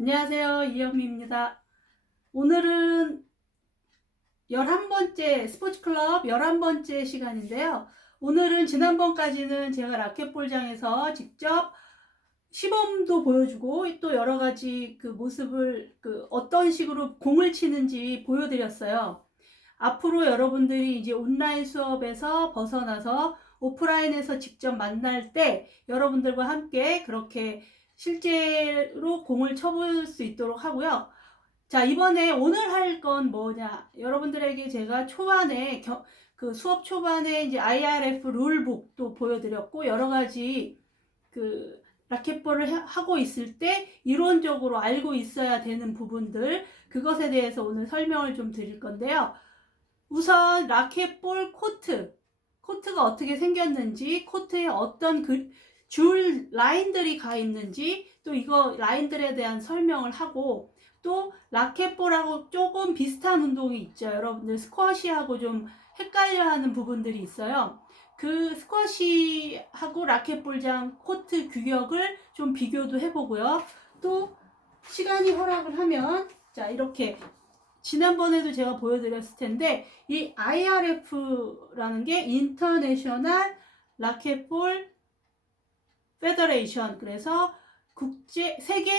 안녕하세요. 이영미입니다. 오늘은 11번째 스포츠클럽 11번째 시간인데요. 오늘은 지난번까지는 제가 라켓볼장에서 직접 시범도 보여주고 또 여러 가지 그 모습을 어떤 식으로 공을 치는지 보여드렸어요. 앞으로 여러분들이 이제 온라인 수업에서 벗어나서 오프라인에서 직접 만날 때 여러분들과 함께 그렇게 실제로 공을 쳐볼 수 있도록 하고요. 자, 이번에 오늘 할 건 뭐냐? 여러분들에게 제가 초반에 수업 초반에 이제 IRF 룰북도 보여드렸고 여러 가지 라켓볼을 하고 있을 때 이론적으로 알고 있어야 되는 부분들, 그것에 대해서 오늘 설명을 좀 드릴 건데요. 우선 라켓볼 코트가 어떻게 생겼는지, 코트에 어떤 줄 라인들이 가 있는지, 또 이거 라인들에 대한 설명을 하고, 또 라켓볼하고 조금 비슷한 운동이 있죠. 여러분들 스쿼시하고 좀 헷갈려하는 부분들이 있어요. 그 스쿼시하고 라켓볼장 코트 규격을 좀 비교도 해보고요. 또 시간이 허락을 하면 자, 이렇게 지난번에도 제가 보여드렸을 텐데 이 IRF라는 게 인터내셔널 라켓볼 페더레이션, 그래서 세계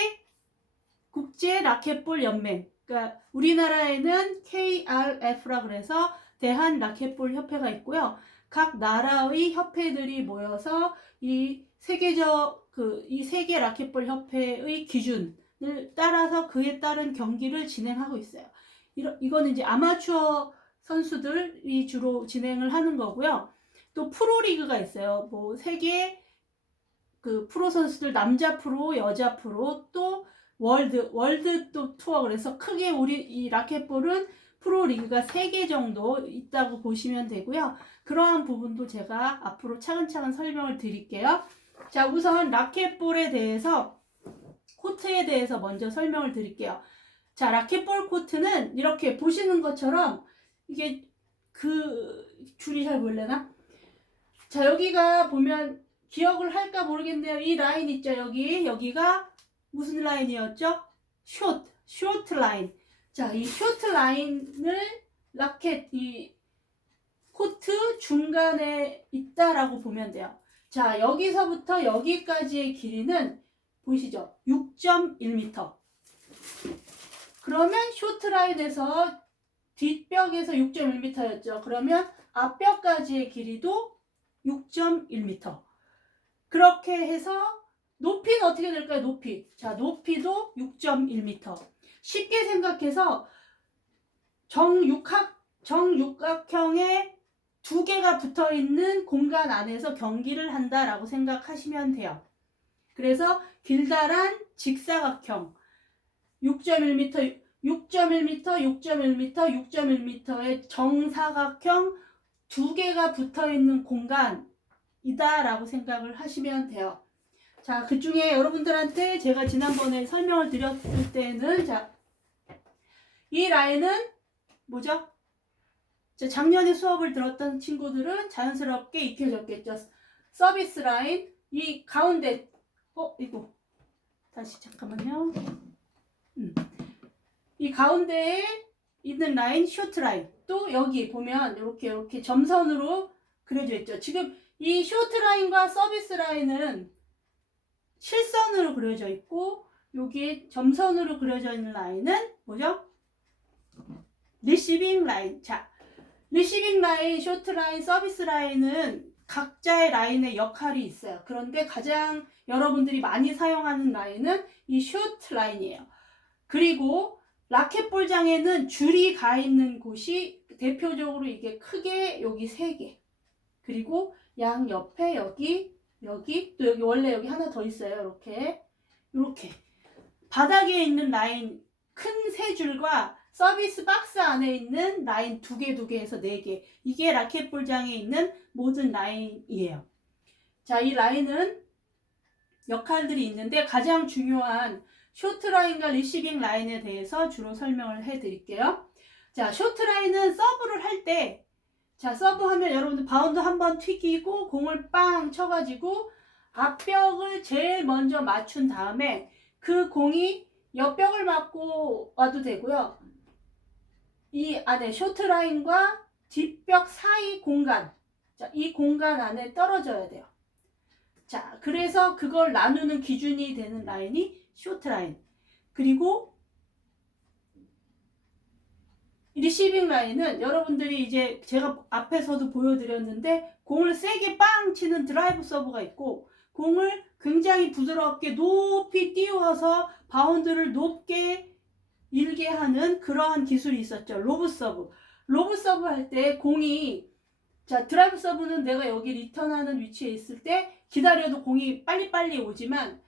국제 라켓볼 연맹, 그러니까 우리나라에는 KRF라 그래서 대한 라켓볼 협회가 있고요. 각 나라의 협회들이 모여서 이 세계적 이 세계 라켓볼 협회의 기준을 따라서 그에 따른 경기를 진행하고 있어요. 이거는 이제 아마추어 선수들이 주로 진행을 하는 거고요. 또 프로리그가 있어요. 뭐 세계 프로 선수들, 남자 프로, 여자 프로, 또 월드 또 투어, 그래서 크게 우리 이 라켓볼은 프로 리그가 3개 정도 있다고 보시면 되고요. 그러한 부분도 제가 앞으로 차근차근 설명을 드릴게요. 자, 우선 라켓볼에 대해서, 코트에 대해서 먼저 설명을 드릴게요. 자, 라켓볼 코트는 이렇게 보시는 것처럼 이게 줄이 잘 보일래나? 자, 여기가 보면 기억을 할까 모르겠네요. 이 라인 있죠, 여기가 무슨 라인이었죠? 쇼트 라인. 자, 이 쇼트 라인을 이 코트 중간에 있다라고 보면 돼요. 자, 여기서부터 여기까지의 길이는 보이시죠? 6.1m. 그러면 쇼트 라인에서 뒷벽에서 6.1m였죠. 그러면 앞벽까지의 길이도 6.1m. 그렇게 해서 높이는 어떻게 될까요? 자, 높이도 6.1m. 쉽게 생각해서 정육각형의 2개가 붙어 있는 공간 안에서 경기를 한다라고 생각하시면 돼요. 그래서 길다란 직사각형 6.1m, 6.1m, 6.1m, 6.1m의 정사각형 2개가 붙어 있는 공간이다라고 생각을 하시면 돼요. 자, 그 중에 여러분들한테 제가 지난번에 설명을 드렸을 때는, 자, 이 라인은 뭐죠? 자, 작년에 수업을 들었던 친구들은 자연스럽게 익혀졌겠죠. 서비스 라인, 이 가운데, 이거. 다시 잠깐만요. 이 가운데에 있는 라인, 쇼트 라인. 또 여기 보면 이렇게 점선으로 그려져 있죠. 지금 이 쇼트 라인과 서비스 라인은 실선으로 그려져 있고, 여기 점선으로 그려져 있는 라인은 뭐죠? 리시빙 라인. 자, 리시빙 라인, 쇼트 라인, 서비스 라인은 각자의 라인의 역할이 있어요. 그런데 가장 여러분들이 많이 사용하는 라인은 이 쇼트 라인이에요. 그리고 라켓볼장에는 줄이 가 있는 곳이 대표적으로 이게 크게 여기 3개, 그리고 양 옆에 여기 또 여기 원래 여기 하나 더 있어요. 이렇게 바닥에 있는 라인 큰 3줄과 서비스 박스 안에 있는 라인 2개에서 4개, 이게 라켓볼장에 있는 모든 라인이에요. 자, 이 라인은 역할들이 있는데 가장 중요한 쇼트 라인과 리시빙 라인에 대해서 주로 설명을 해드릴게요. 자, 쇼트 라인은 서브를 할 때, 자, 서브하면 여러분들 바운드 한번 튀기고 공을 빵 쳐가지고 앞벽을 제일 먼저 맞춘 다음에 그 공이 옆벽을 맞고 와도 되고요. 이 안에 쇼트라인과 뒷벽 사이 공간, 자, 이 공간 안에 떨어져야 돼요. 자, 그래서 그걸 나누는 기준이 되는 라인이 쇼트라인. 그리고 리시빙 라인은 여러분들이 이제 제가 앞에서도 보여드렸는데 공을 세게 빵 치는 드라이브 서브가 있고 공을 굉장히 부드럽게 높이 띄워서 바운드를 높게 일게 하는 그러한 기술이 있었죠. 로브 서브. 로브 서브 할 때 공이, 자, 드라이브 서브는 내가 여기 리턴하는 위치에 있을 때 기다려도 공이 빨리빨리 오지만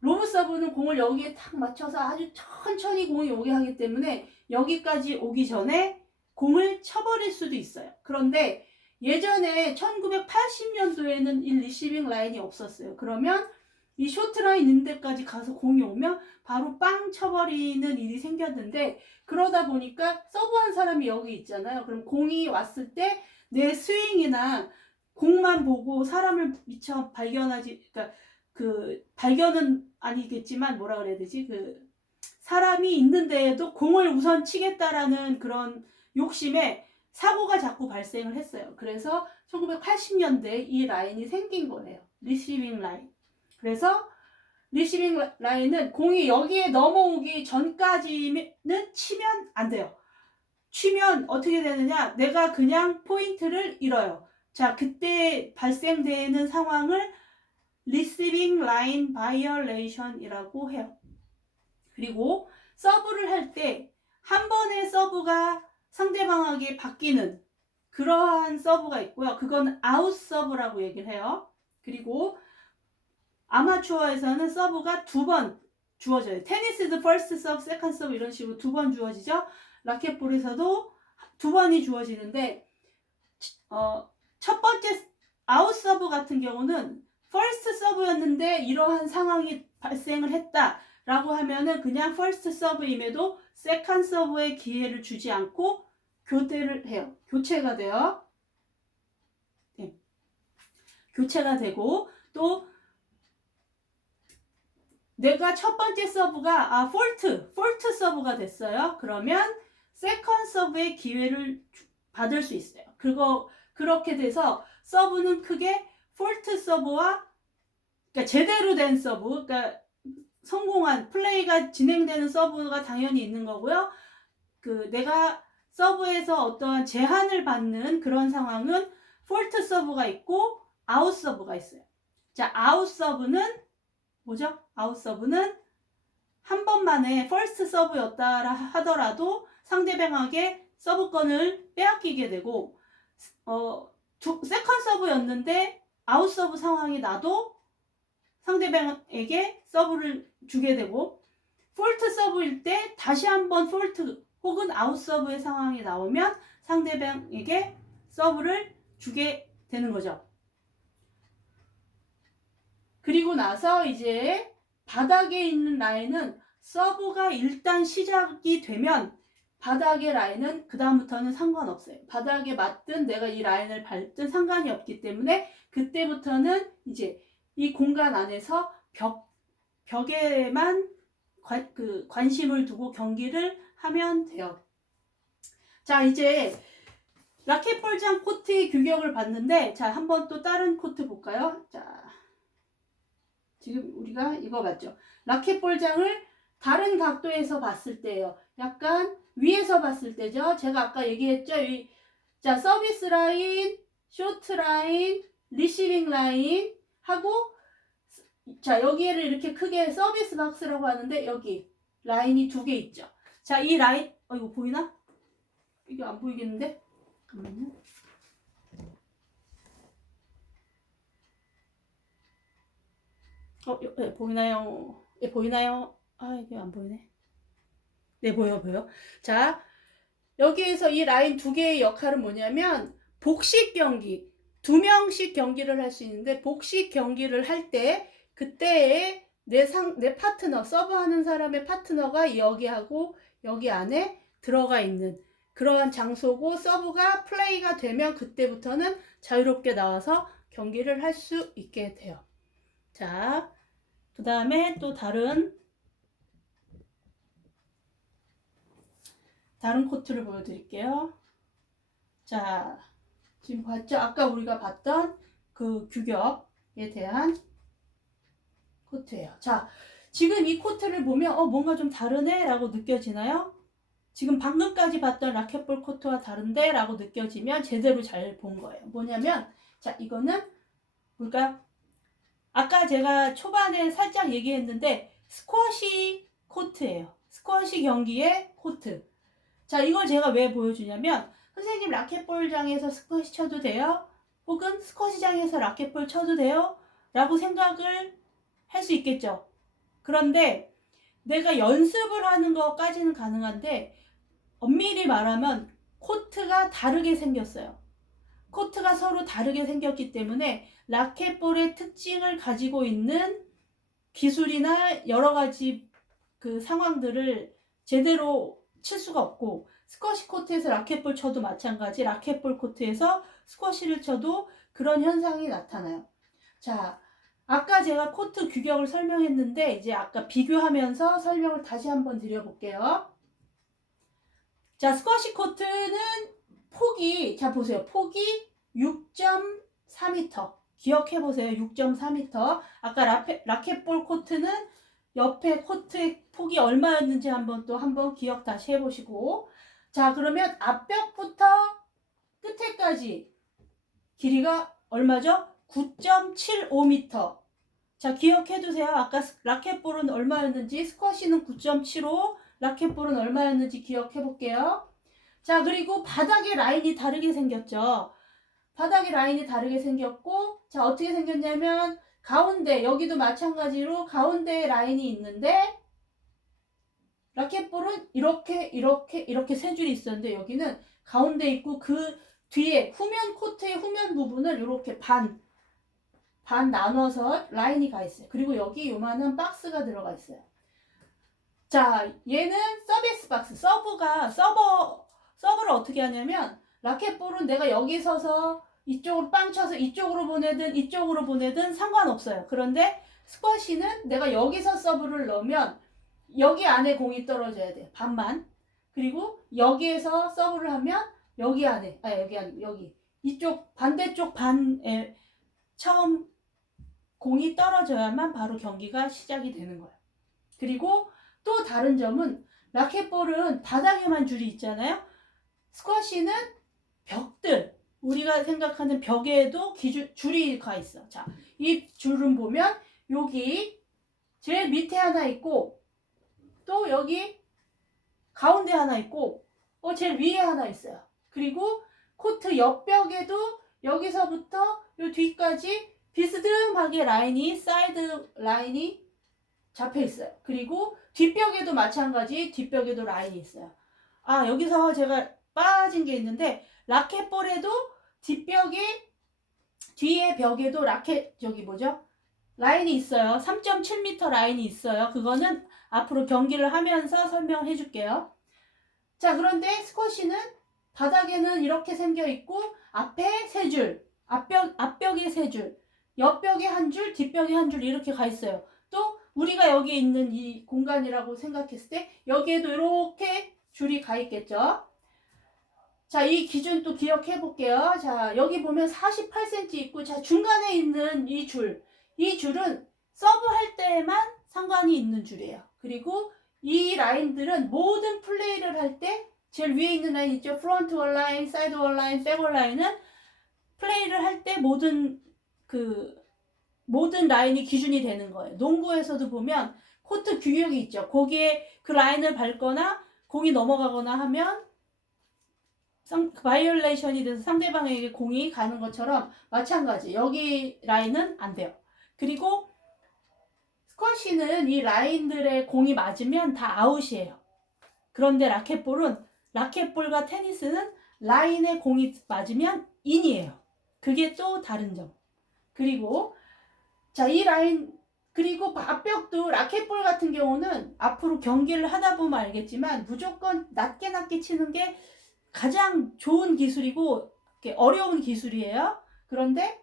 로브 서브는 공을 여기에 탁 맞춰서 아주 천천히 공이 오게 하기 때문에 여기까지 오기 전에 공을 쳐버릴 수도 있어요. 그런데 예전에 1980년도에는 이 리시빙 라인이 없었어요. 그러면 이 쇼트라인 있는 데까지 가서 공이 오면 바로 빵 쳐버리는 일이 생겼는데, 그러다 보니까 서브한 사람이 여기 있잖아요. 그럼 공이 왔을 때 내 스윙이나 공만 보고 사람을 미처 발견하지, 그러니까 그 발견은 아니겠지만 뭐라 그래야 되지, 그 사람이 있는 데에도 공을 우선 치겠다라는 그런 욕심에 사고가 자꾸 발생을 했어요. 그래서 1980년대에 이 라인이 생긴 거예요. 리시빙 라인. 그래서 리시빙 라인은 공이 여기에 넘어오기 전까지는 치면 안 돼요. 치면 어떻게 되느냐, 내가 그냥 포인트를 잃어요. 자, 그때 발생되는 상황을 Receiving Line Violation이라고 해요. 그리고 서브를 할 때 한 번의 서브가 상대방에게 바뀌는 그러한 서브가 있고요. 그건 아웃 서브라고 얘기를 해요. 그리고 아마추어에서는 서브가 두 번 주어져요. 테니스도 first sub, second sub 이런 식으로 두 번 주어지죠. 라켓볼에서도 두 번이 주어지는데 첫 번째 아웃 서브 같은 경우는 퍼스트 서브였는데 이러한 상황이 발생을 했다라고 하면은 그냥 퍼스트 서브임에도 세컨드 서브에 기회를 주지 않고 교대를 해요. 교체가 돼요. 네. 교체가 되고, 또 내가 첫 번째 서브가 폴트 서브가 됐어요. 그러면 세컨드 서브의 기회를 받을 수 있어요. 그렇게 돼서 서브는 크게 폴트 서브와, 그러니까 제대로 된 서브, 그러니까 성공한 플레이가 진행되는 서브가 당연히 있는 거고요. 그 내가 서브에서 어떠한 제한을 받는 그런 상황은 폴트 서브가 있고 아웃 서브가 있어요. 자, 아웃 서브는 뭐죠? 아웃 서브는 한 번만에 퍼스트 서브였다 하더라도 상대방에게 서브권을 빼앗기게 되고, 세컨드 서브였는데 아웃 서브 상황이 나도 상대방에게 서브를 주게 되고, 폴트 서브일 때 다시 한번 폴트 혹은 아웃 서브의 상황이 나오면 상대방에게 서브를 주게 되는 거죠. 그리고 나서 이제 바닥에 있는 라인은 서브가 일단 시작이 되면 바닥의 라인은 그 다음부터는 상관없어요. 바닥에 맞든 내가 이 라인을 밟든 상관이 없기 때문에 그때부터는 이제 이 공간 안에서 벽에만 관심을 두고 경기를 하면 돼요. 자, 이제 라켓볼장 코트의 규격을 봤는데, 자, 한번 또 다른 코트 볼까요? 자, 지금 우리가 이거 봤죠? 라켓볼장을 다른 각도에서 봤을 때예요. 약간 위에서 봤을 때죠. 제가 아까 얘기했죠. 자, 서비스 라인, 쇼트 라인, 리시빙 라인 하고, 자, 여기를 이렇게 크게 서비스 박스라고 하는데 여기 라인이 두 개 있죠. 자, 이 라인, 이거 보이나? 이게 안 보이겠는데? 잠깐만요. 예, 보이나요? 예, 보이나요? 아, 이게 안 보이네. 네, 보여. 자, 여기에서 이 라인 두 개의 역할은 뭐냐면, 복식 경기, 2명씩 경기를 할 수 있는데, 복식 경기를 할 때, 그때에 내 파트너, 서브하는 사람의 파트너가 여기하고 여기 안에 들어가 있는 그러한 장소고, 서브가 플레이가 되면 그때부터는 자유롭게 나와서 경기를 할 수 있게 돼요. 자, 그 다음에 또 다른 다른 코트를 보여드릴게요. 자, 지금 봤죠? 아까 우리가 봤던 그 규격에 대한 코트예요. 자, 지금 이 코트를 보면 뭔가 좀 다르네 라고 느껴지나요? 지금 방금까지 봤던 라켓볼 코트와 다른데 라고 느껴지면 제대로 잘 본 거예요. 뭐냐면 자, 이거는 뭘까요? 아까 제가 초반에 살짝 얘기했는데 스쿼시 코트예요. 스쿼시 경기의 코트. 자, 이걸 제가 왜 보여주냐면 선생님 라켓볼장에서 스쿼시 쳐도 돼요? 혹은 스쿼시장에서 라켓볼 쳐도 돼요? 라고 생각을 할 수 있겠죠. 그런데 내가 연습을 하는 것까지는 가능한데 엄밀히 말하면 코트가 다르게 생겼어요. 코트가 서로 다르게 생겼기 때문에 라켓볼의 특징을 가지고 있는 기술이나 여러 가지 그 상황들을 제대로 칠 수가 없고, 스쿼시 코트에서 라켓볼 쳐도 마찬가지, 라켓볼 코트에서 스쿼시를 쳐도 그런 현상이 나타나요. 자, 아까 제가 코트 규격을 설명했는데 이제 아까 비교하면서 설명을 다시 한번 드려볼게요. 자, 스쿼시 코트는 폭이, 자 보세요. 폭이 6.4m. 기억해보세요. 6.4m. 아까 라켓볼 코트는 옆에 코트의 폭이 얼마였는지 한번 기억 다시 해보시고. 자, 그러면 앞벽부터 끝에까지 길이가 얼마죠? 9.75m. 자, 기억해두세요. 아까 라켓볼은 얼마였는지, 스쿼시는 9.75, 라켓볼은 얼마였는지 기억해볼게요. 자, 그리고 바닥의 라인이 다르게 생겼죠. 바닥의 라인이 다르게 생겼고, 자, 어떻게 생겼냐면 가운데, 여기도 마찬가지로 가운데에 라인이 있는데 라켓볼은 이렇게 세 줄이 있었는데 여기는 가운데 있고 그 뒤에 후면 코트의 후면 부분을 이렇게 반 나눠서 라인이 가 있어요. 그리고 여기 요만한 박스가 들어가 있어요. 자, 얘는 서비스 박스. 서브를 어떻게 하냐면 라켓볼은 내가 여기 서서 이쪽으로 빵 쳐서 이쪽으로 보내든 이쪽으로 보내든 상관없어요. 그런데 스쿼시는 내가 여기서 서브를 넣으면 여기 안에 공이 떨어져야 돼. 반만. 그리고 여기에서 서브를 하면 여기 안에, 여기 이쪽 반대쪽 반에 처음 공이 떨어져야만 바로 경기가 시작이 되는 거예요. 그리고 또 다른 점은 라켓볼은 바닥에만 줄이 있잖아요. 스쿼시는 벽들, 우리가 생각하는 벽에도 줄이 가 있어. 자, 이 줄은 보면 여기 제일 밑에 하나 있고 또 여기 가운데 하나 있고 제일 위에 하나 있어요. 그리고 코트 옆벽에도 여기서부터 요 뒤까지 비스듬하게 사이드 라인이 잡혀 있어요. 그리고 뒷벽에도 마찬가지, 뒷벽에도 라인이 있어요. 아, 여기서 제가 빠진 게 있는데 라켓볼에도 뒤에 벽에도 라인이 있어요. 3.7m 라인이 있어요. 그거는 앞으로 경기를 하면서 설명해 줄게요. 자, 그런데 스쿼시는 바닥에는 이렇게 생겨 있고 앞에 세 줄, 앞벽에 세 줄, 옆벽에 한 줄, 뒷벽에 한 줄 이렇게 가 있어요. 또 우리가 여기 있는 이 공간이라고 생각했을 때 여기에도 이렇게 줄이 가 있겠죠. 자, 이 기준 또 기억해 볼게요. 자, 여기 보면 48cm 있고, 자, 중간에 있는 이 줄은 서브할 때만 상관이 있는 줄이에요. 그리고 이 라인들은 모든 플레이를 할 때 제일 위에 있는 라인 있죠. 프론트 원라인, 사이드 원라인, 백 원라인은 플레이를 할 때 모든 라인이 기준이 되는 거예요. 농구에서도 보면 코트 규격이 있죠. 거기에 그 라인을 밟거나 공이 넘어가거나 하면 바이올레이션이 돼서 상대방에게 공이 가는 것처럼 마찬가지. 여기 라인은 안 돼요. 그리고 스쿼시는 이 라인들의 공이 맞으면 다 아웃이에요. 그런데 라켓볼과 테니스는 라인에 공이 맞으면 인이에요. 그게 또 다른 점. 그리고 자, 이 라인, 그리고 앞벽도 라켓볼 같은 경우는 앞으로 경기를 하다 보면 알겠지만 무조건 낮게 치는 게 가장 좋은 기술이고 어려운 기술이에요. 그런데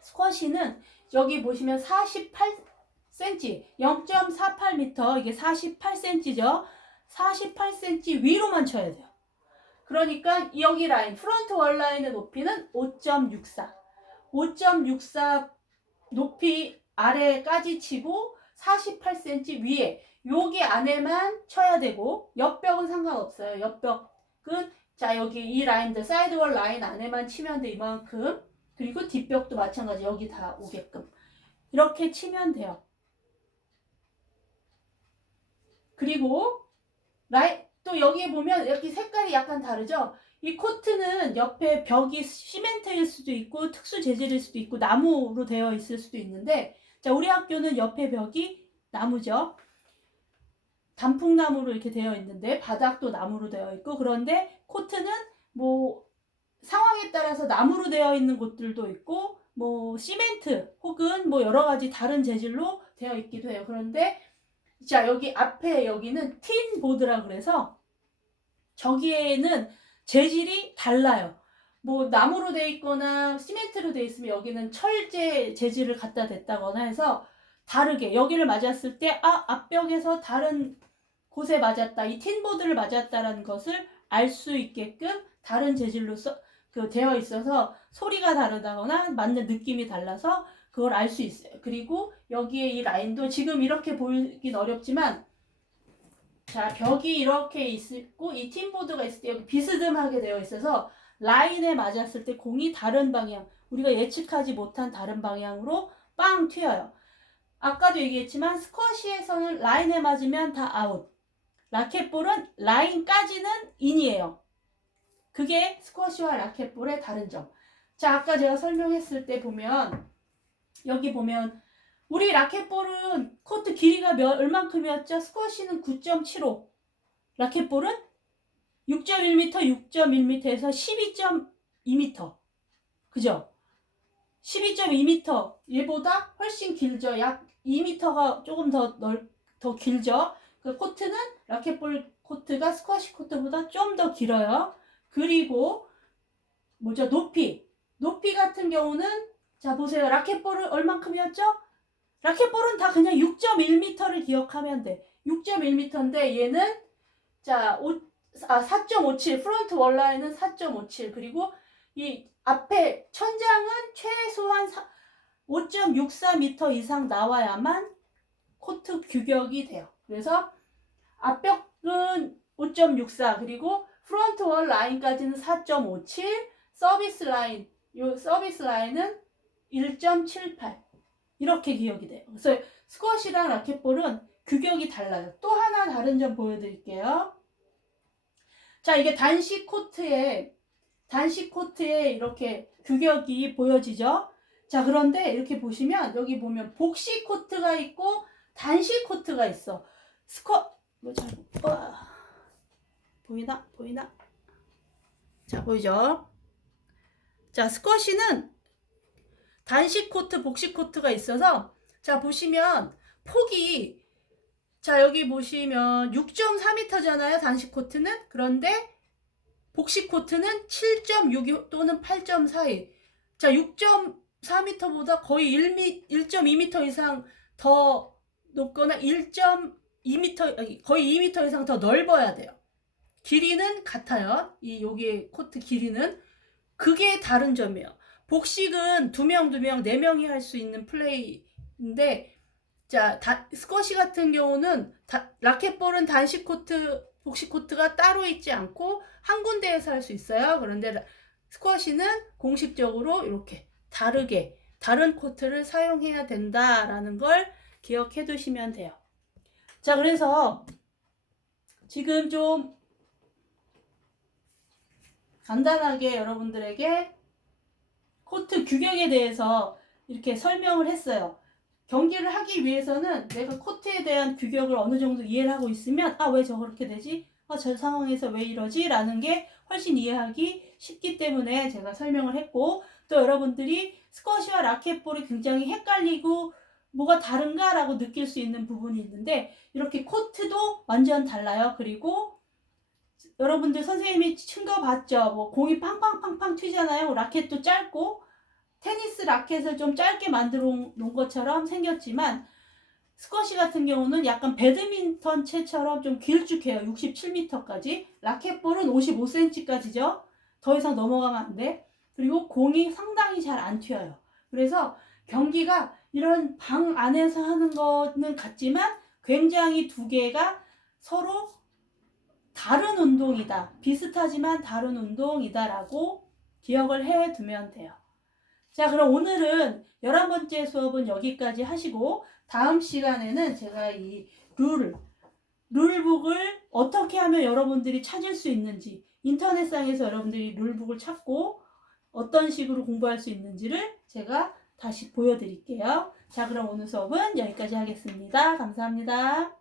스쿼시는 여기 보시면 48cm, 0.48m, 이게 48cm죠. 48cm 위로만 쳐야 돼요. 그러니까 여기 라인, 프론트 월 라인의 높이는 5.64. 5.64 높이 아래까지 치고 48cm 위에 여기 안에만 쳐야 되고 옆벽은 상관없어요. 옆벽은 자 여기 이 라인들 사이드월 라인 안에만 치면 돼 이만큼. 그리고 뒷벽도 마찬가지 여기 다 오게끔 이렇게 치면 돼요. 그리고 라인 또 여기에 보면 여기 색깔이 약간 다르죠. 이 코트는 옆에 벽이 시멘트일 수도 있고 특수 재질일 수도 있고 나무로 되어 있을 수도 있는데 자 우리 학교는 옆에 벽이 나무죠. 단풍나무로 이렇게 되어 있는데 바닥도 나무로 되어 있고 그런데 코트는 뭐 상황에 따라서 나무로 되어 있는 곳들도 있고 뭐 시멘트 혹은 뭐 여러 가지 다른 재질로 되어 있기도 해요. 그런데 자 여기 앞에 여기는 틴 보드라 그래서 저기에는 재질이 달라요. 뭐 나무로 돼 있거나 시멘트로 돼 있으면 여기는 철제 재질을 갖다 댔다거나 해서 다르게 여기를 맞았을 때 앞벽에서 다른 곳에 맞았다. 이 틴보드를 맞았다라는 것을 알 수 있게끔 다른 재질로 되어 있어서 소리가 다르다거나 맞는 느낌이 달라서 그걸 알 수 있어요. 그리고 여기에 이 라인도 지금 이렇게 보이긴 어렵지만 자 벽이 이렇게 있고 이 틴보드가 있을 때 여기 비스듬하게 되어 있어서 라인에 맞았을 때 공이 다른 방향 우리가 예측하지 못한 다른 방향으로 빵 튀어요. 아까도 얘기했지만 스쿼시에서는 라인에 맞으면 다 아웃. 라켓볼은 라인까지는 인이에요. 그게 스쿼시와 라켓볼의 다른 점. 자 아까 제가 설명했을 때 보면 여기 보면 우리 라켓볼은 코트 길이가 얼만큼이었죠? 스쿼시는 9.75 라켓볼은 6.1m, 6.1m에서 12.2m 그죠? 12.2m 얘보다 훨씬 길죠. 약 2m가 조금 더 길죠. 그 코트는 라켓볼 코트가 스쿼시 코트보다 좀 더 길어요. 그리고 뭐죠? 높이 같은 경우는 자 보세요. 라켓볼은 얼만큼이었죠? 라켓볼은 다 그냥 6.1m를 기억하면 돼. 6.1m인데 얘는 자 4.57 프론트 월라인은 4.57 그리고 이 앞에 천장은 최소한 5.64m 이상 나와야만 코트 규격이 돼요. 그래서 앞벽은 5.64 그리고 프론트 월 라인까지는 4.57 서비스 라인은 1.78 이렇게 기억이 돼요. 그래서 스쿼시랑 라켓볼은 규격이 달라요. 또 하나 다른 점 보여드릴게요. 자 이게 단식 코트에 이렇게 규격이 보여지죠. 자 그런데 이렇게 보시면 여기 보면 복식 코트가 있고 단식 코트가 있어. 보이나? 자 보이죠? 자 스쿼시는 단식 코트, 복식 코트가 있어서 자 보시면 폭이 자 여기 보시면 6.4m잖아요. 단식 코트는. 그런데 복식 코트는 7.62 또는 8.42. 자 6.4m보다 거의 1.2m 이상 더 높거나 1.2m 거의 2m 이상 더 넓어야 돼요. 길이는 같아요. 여기 코트 길이는. 그게 다른 점이에요. 복식은 2명, 4명이 할 수 있는 플레이인데 자 스쿼시 같은 경우는 라켓볼은 단식 코트, 복식 코트가 따로 있지 않고 한 군데에서 할 수 있어요. 그런데 스쿼시는 공식적으로 이렇게 다른 코트를 사용해야 된다라는 걸 기억해 두시면 돼요. 자 그래서 지금 좀 간단하게 여러분들에게 코트 규격에 대해서 이렇게 설명을 했어요. 경기를 하기 위해서는 내가 코트에 대한 규격을 어느 정도 이해를 하고 있으면 왜 저렇게 되지? 저 상황에서 왜 이러지? 라는 게 훨씬 이해하기 쉽기 때문에 제가 설명을 했고 또 여러분들이 스쿼시와 라켓볼이 굉장히 헷갈리고 뭐가 다른가? 라고 느낄 수 있는 부분이 있는데 이렇게 코트도 완전 달라요. 그리고 여러분들 선생님이 친 거 봤죠? 뭐 공이 팡팡팡팡 튀잖아요. 라켓도 짧고 테니스 라켓을 좀 짧게 만들어 놓은 것처럼 생겼지만 스쿼시 같은 경우는 약간 배드민턴 채처럼 좀 길쭉해요. 67m까지. 라켓볼은 55cm까지죠. 더 이상 넘어가면 안 돼. 그리고 공이 상당히 잘 안 튀어요. 그래서 경기가 이런 방 안에서 하는 거는 같지만 굉장히 두 개가 서로 다른 운동이다. 비슷하지만 다른 운동이다라고 기억을 해 두면 돼요. 자, 그럼 오늘은 11번째 수업은 여기까지 하시고 다음 시간에는 제가 이 룰북을 어떻게 하면 여러분들이 찾을 수 있는지, 인터넷상에서 여러분들이 룰북을 찾고 어떤 식으로 공부할 수 있는지를 제가 다시 보여드릴게요. 자, 그럼 오늘 수업은 여기까지 하겠습니다. 감사합니다.